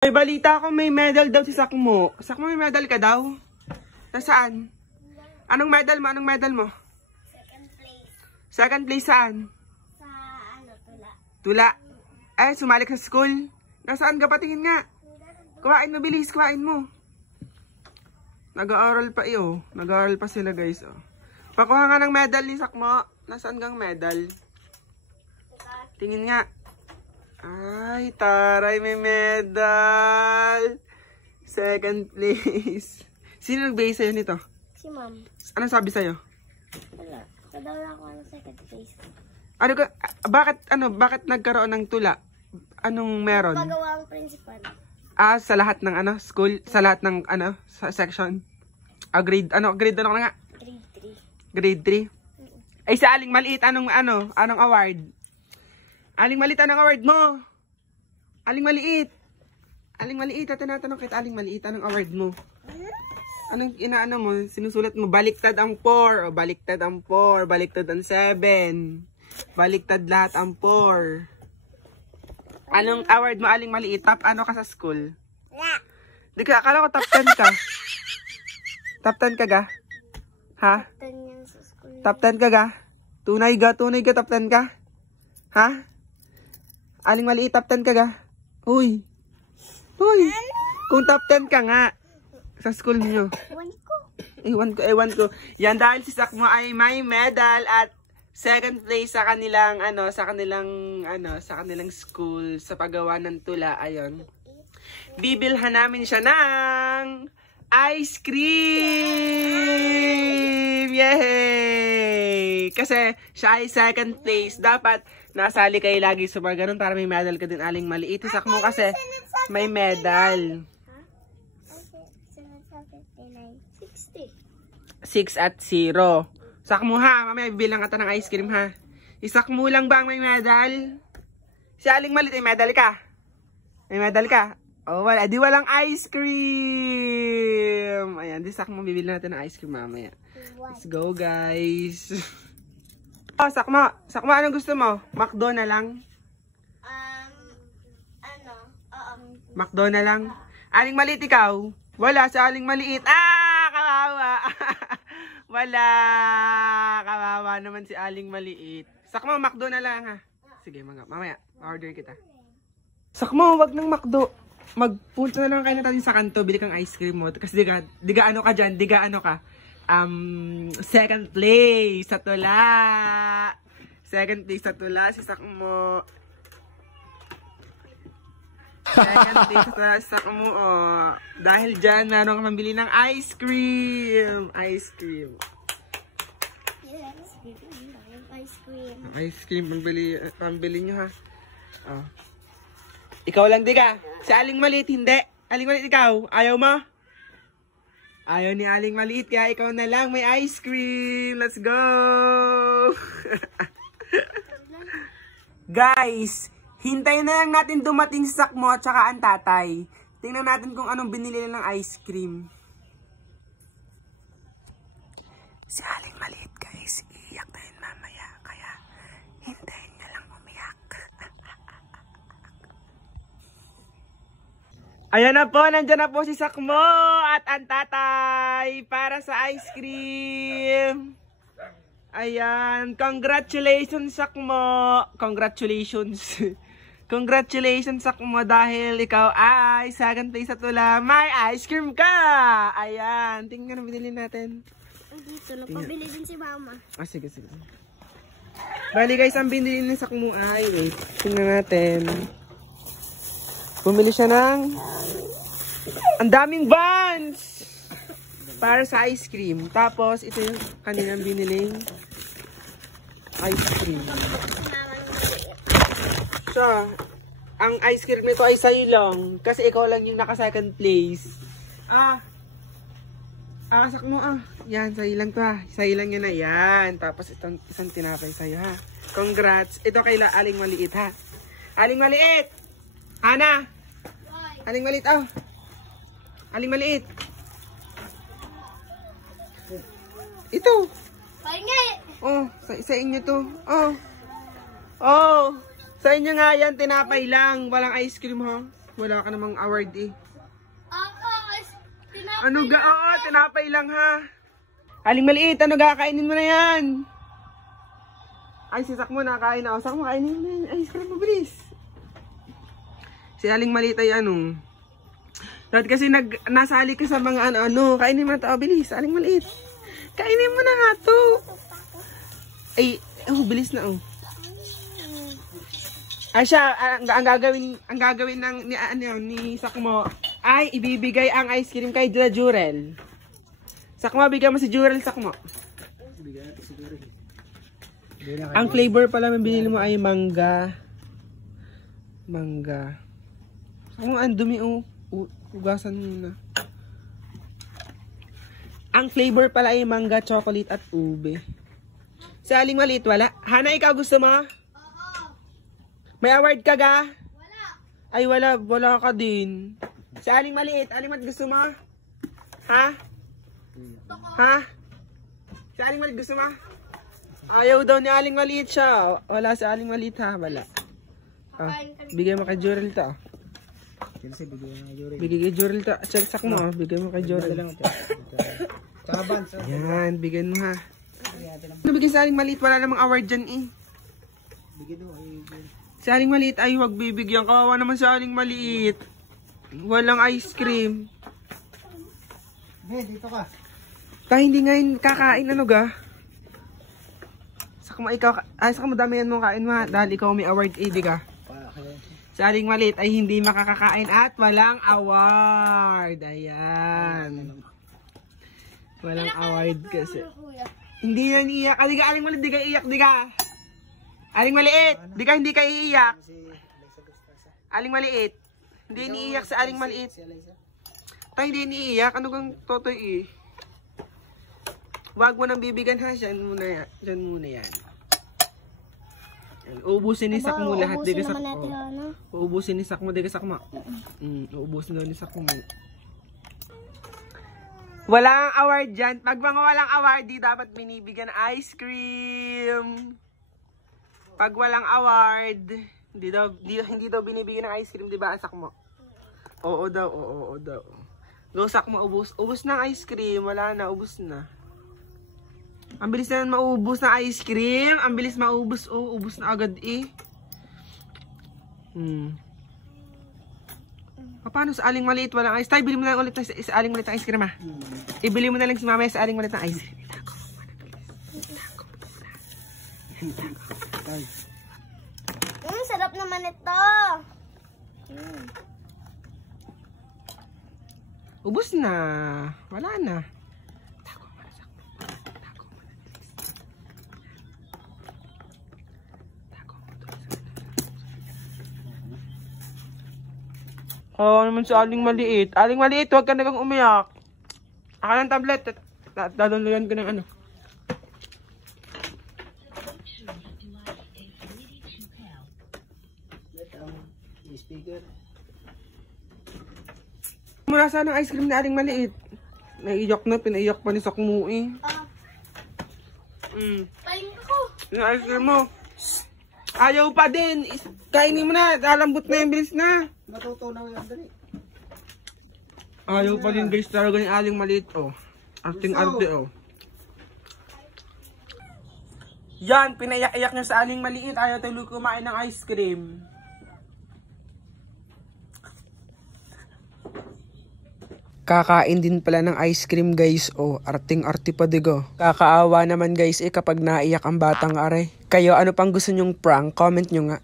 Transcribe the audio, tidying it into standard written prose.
May balita ko may medal daw si Sakmo. Sakmo, may medal ka daw? Nasaan? Anong medal mo? Anong medal mo? Second place. Second place saan? Sa Tula. Tula. Ay, sumali ka sa school. Nasaan ka? Patingin nga. Kuhain mo, bilis. Kuhain mo. Nag-aaral pa iyo. Nag-aaral pa sila guys. Oh. Pakuha nga ng medal ni Sakmo. Nasaan kang medal? Tingin nga. Ay, taray, may medal. Second place. Sino nagbigay sa'yo nito? Si Ma'am. Ano sabi sa'yo? Wala. Kadaw lang ako ng second place. Ano ka, bakit nagkaroon ng tula? Anong meron? Pagawa ang principal. Ah, sa lahat ng school, sa lahat ng sa section. Ah, grade ano ka na nga? Grade 3. Grade 3. Ay, sa Aling Maliit, anong award? Aling Maliit, anong award mo? Aling Maliit. Aling Maliit, tinatanong kita, Aling Maliit, anong award mo? Anong inaano mo? Sinusulat mo, baliktad ang 4, o baliktad ang 4, baliktad ang 7. Baliktad lahat ang 4. Anong award mo, Aling Maliit? Top ano ka sa school? Wala. Di ka, akala ko top 10 ka. Top 10 ka ga? Ha? Top 10 yan sa school. Top 10 ka ga? Tunay ga, top 10 ka? Ha? Aling Maliit, top 10 ka ga? Uy. Uy. Kung top 10 ka nga sa school niyo. Ewan ko. Yan dahil si Sakmo ay may medal at second place sa kanilang school sa paggawa ng tula. Ayun. Bibilhan namin siya ng ice cream! Yay! Kasi siya ay second place. Dapat nasali kayo lagi sa mga ganun para may medal ka din, Aling Maliit. Sakmo kasi may medal. 6 at 0. Sakmo ha, mamaya bibilang ka ng ice cream ha. Isakmo lang ba ang may medal? Si Aling Maliit, may medal ka? May medal ka? Oh, wala. Di walang ice cream. Ayan, di Sakmo, bibilang natin ng ice cream mamaya. Let's go guys. Oh, Sakmo, anong gusto mo? McDo na lang? McDo na lang? Aling Maliit ikaw? Wala sa Aling Maliit. Ah, kawawa. Wala. Kawawa naman si Aling Maliit. Sakmo, McDo na lang ha. Sige, mamaya. Order kita. Sakmo, wag ng McDo. Magpunta na lang kayo natin sa kanto. Bili kang ice cream mo. Kasi diga ano ka dyan? Second place sa tula. Second place sa tula si Sakmo. Second place sa tula si Sakmo. Oh. Dahil dyan, meron ka mambili ng ice cream. Ice cream. Yes, bibili ng ice cream. Ice cream, pambili nyo ha. Oh. Ikaw lang di ka. Si Aling Maliit, hindi. Aling Maliit, ikaw. Ayaw mo? Ayaw ni Aling Maliit, kaya ikaw na lang may ice cream. Let's go! Guys, hintayin na lang natin dumating si Sakmo at saka ang tatay. Tingnan natin kung anong binili ng ice cream. Si Aling Maliit, guys, iiyak na yun mamaya. Kaya, hintayin niya lang umiyak. Ayan na po, nandyan na po si Sakmo at ang tatay para sa ice cream. Ayan, congratulations Sakmo. Congratulations. Congratulations Sakmo dahil ikaw ay second place sa tula. May ice cream ka. Ayan, tingnan na binili natin. Dito, napabili din si Mama. Ah, sige. Bali guys, ang binili ni Sakmo ay, wait, tingnan natin. Bumili siya ng ang daming buns para sa ice cream. Tapos, ito yung kanilang biniling ice cream. So, ang ice cream nito ay sa'yo lang. Kasi ikaw lang yung naka second place. Sakmo Yan, sa'yo lang to ha. Sa'yo lang yun na yan. Tapos, itong isang tinapay sa'yo ha. Congrats. Ito kay Aling Maliit ha. Aling Maliit! Ana! Aling Maliit, Aling Maliit. Ito. Oh, sa inyo to. Oh, sa inyo nga yan, tinapay lang. Walang ice cream, ha? Wala ka namang award eh. Tinapay Ano ga? Oo, tinapay lang ha. Aling maliit, ano ga? Kainin mo na yan. Ay, si Sakmo nakain na. O, Sakmo, kainin mo na yan. Ay, sarap mabilis. Si Aling maliit ay ano. Dahil kasi nasali ka sa mga ano. Kainin mo na ito. O, bilis. Aling maliit. Kainin mo na nga ito. Ay, oh, bilis na oh. Ay siya, ang gagawin ni Sakmo ay ibibigay ang ice cream kay Jurel. Sakmo, bigyan mo si Jurel, Sakmo. Ang flavor pala may binili mo ay mangga. Mangga. Sakmo, ang dumi oh. Ugasan mo na. Ang flavor pala ay mangga, chocolate at ube. Sa Aling maliit wala. Hana, ikaw gusto mo? May award ka ga? Wala. Ay wala ka din. Sa Aling maliit, Aling maliit gusto mo? Ha? Ha? Sa Aling maliit gusto mo? Ayaw daw ni Aling maliit siya. Wala sa Aling maliit ha, wala. Bigay mo kay Jurel to. Bigay kay Jurel to. Check mo, bigay mo kay Jurel. Yan, bigyan mo ha. Ano bigay sa Aling maliit? Wala namang award dyan eh. Sa Aling maliit ay huwag bibigyan. Kawawa naman sa Aling maliit. Walang ice cream. Dito ka. Kaya hindi ngayon kakain ano ga? Saka mo ikaw, saka mo dami yan mong kain mo dahil ikaw may award di ka. Sa Aling maliit ay hindi makakakain at walang award. Ayan. Walang award kasi. Hindi yan iiyak. Di ka Aling maliit, di ka iiyak, di ka. Aling maliit, hindi ka iiyak. Aling maliit. Hindi iniiyak sa Aling maliit. Tayo hindi iniiyak. Ano kang totoy eh? Huwag mo nang bibigan ha. Diyan muna yan. Diyan muna yan. Uubusin ni Sakmo lahat. Di ka Sakmo. Uubusin ni Sakmo. Di ka Sakmo. Uubusin daw ni Sakmo. Walang award dyan. Pag mga walang award, di dapat binibigyan ice cream. Pag walang award, hindi daw binibigyan ng ice cream, di ba, Sakmo? Oo daw. Go, Sakmo, ubos na ice cream. Wala na, ubos na. Ang bilis na maubos na ice cream. Ang bilis maubos, ubos na agad eh. Paano sa Aling maliit walang ice? Tay, bili mo na lang ulit sa Aling maliit ng ice cream ha. Ibili mo na lang si Mama sa Aling maliit ng ice cream. Sarap naman ito. Ubus na. Wala na. Tago mo na, Sakmo. Tago mo na. Tago mo to. Oh, naman sa Aling maliit. Aling maliit, huwag ka nagang umiyak. Aka ng tablet. Dadunluyan ko ng ano. Speaker. Mula sana ang ice cream na Aling maliit. Naiiyak na, pinaiyak pa ni Sakmo eh. Paling ako. Yung ice cream mo. Ayaw pa din. Kainin mo na. Lalambot na yung bilis na. Matutunaw yan, dali. Ayaw pa din guys. Talaga yung Aling maliit oh. Arting-arte oh. Yan, pinaiyak-iyak nyo sa Aling maliit. Ayaw tuloy kumain ng ice cream. Kakain din pala ng ice cream guys. Oh, arting-arte pa digo. Kakaawa naman guys kapag naiyak ang batang are. Kayo, ano pang gusto nyong prank? Comment nyo nga.